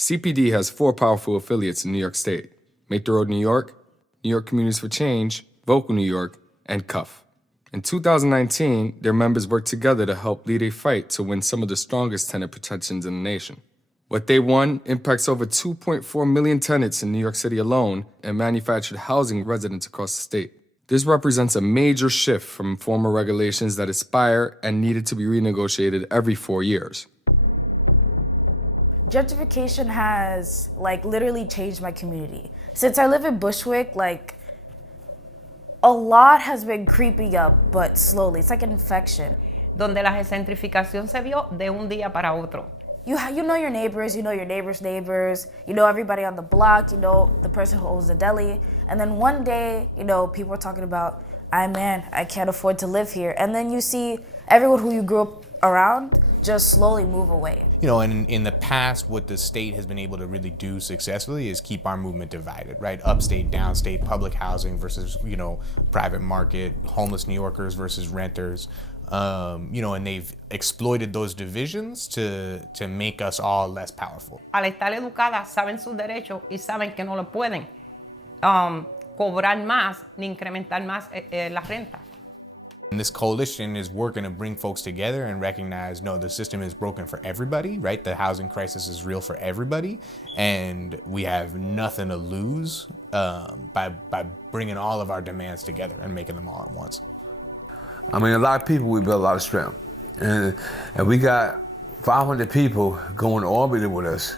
CPD has 4 powerful affiliates in New York State: Make the Road New York, New York Communities for Change, Vocal New York, and CUF. In 2019, their members worked together to help lead a fight to win some of the strongest tenant protections in the nation. What they won impacts over 2.4 million tenants in New York City alone and manufactured housing residents across the state. This represents a major shift from former regulations that expire and needed to be renegotiated every 4 years. Gentrification has literally changed my community. Since I live in Bushwick, a lot has been creeping up, but slowly. It's like an infection. Donde la gentrificación se vio de un día para otro. You know your neighbors, you know your neighbors' neighbors, you know everybody on the block, you know the person who owns the deli. And then one day, people are talking about, I can't afford to live here. And then you see everyone who you grew up around just slowly move away. And in the past, what the state has been able to really do successfully is keep our movement divided, right? Upstate, downstate, public housing versus, private market, homeless New Yorkers versus renters. And they've exploited those divisions to make us all less powerful. Al estar educadas, saben sus derechos y saben que no lo pueden cobrar más ni incrementar más la renta. And this coalition is working to bring folks together and recognize, no, the system is broken for everybody, right? The housing crisis is real for everybody, and we have nothing to lose by bringing all of our demands together and making them all at once. A lot of people, we built a lot of strength. And we got 500 people going orbiting with us.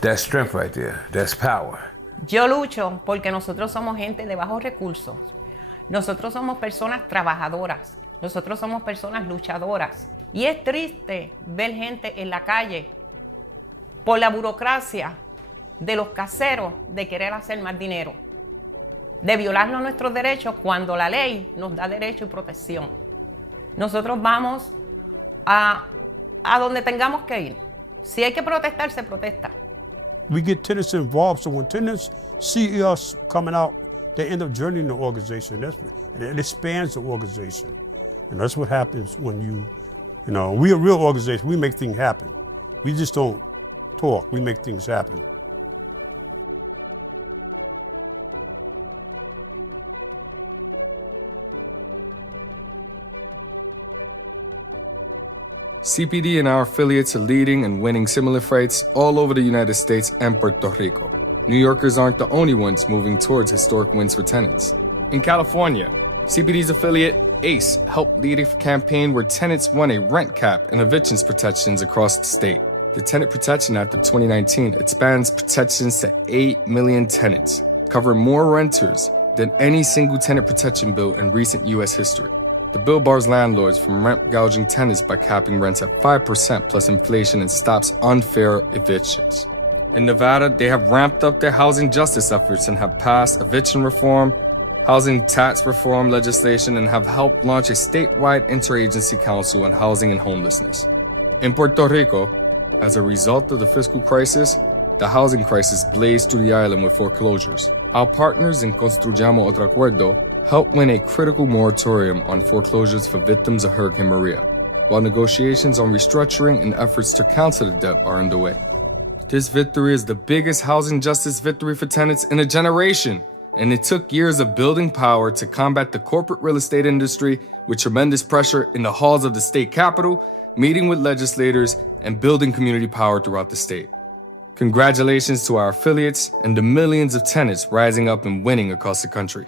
That's strength right there. That's power. Yo lucho porque nosotros somos gente de bajos recursos. Nosotros somos personas trabajadoras. Nosotros somos personas luchadoras. Y es triste ver gente en la calle por la burocracia de los caseros de querer hacer más dinero, de violarnos nuestros derechos cuando la ley nos da derecho y protección. Nosotros vamos a donde tengamos que ir. Si hay que protestar, se protesta. We get tenants involved, so when tenants see us coming out, they end up joining the organization. And it expands the organization. And that's what happens when we're a real organization. We make things happen. We just don't talk, we make things happen. CPD and our affiliates are leading and winning similar fights all over the United States and Puerto Rico. New Yorkers aren't the only ones moving towards historic wins for tenants. In California, CPD's affiliate, ACE, helped lead a campaign where tenants won a rent cap and evictions protections across the state. The Tenant Protection Act of 2019 expands protections to 8 million tenants, covering more renters than any single tenant protection bill in recent U.S. history. The bill bars landlords from rent gouging tenants by capping rents at 5% plus inflation and stops unfair evictions. In Nevada, they have ramped up their housing justice efforts and have passed eviction reform, housing tax reform legislation, and have helped launch a statewide interagency council on housing and homelessness. In Puerto Rico, as a result of the fiscal crisis, the housing crisis blazed through the island with foreclosures. Our partners in Construyamos Otro Acuerdo helped win a critical moratorium on foreclosures for victims of Hurricane Maria, while negotiations on restructuring and efforts to counter the debt are underway. This victory is the biggest housing justice victory for tenants in a generation, and it took years of building power to combat the corporate real estate industry with tremendous pressure in the halls of the state capitol, meeting with legislators, and building community power throughout the state. Congratulations to our affiliates and the millions of tenants rising up and winning across the country.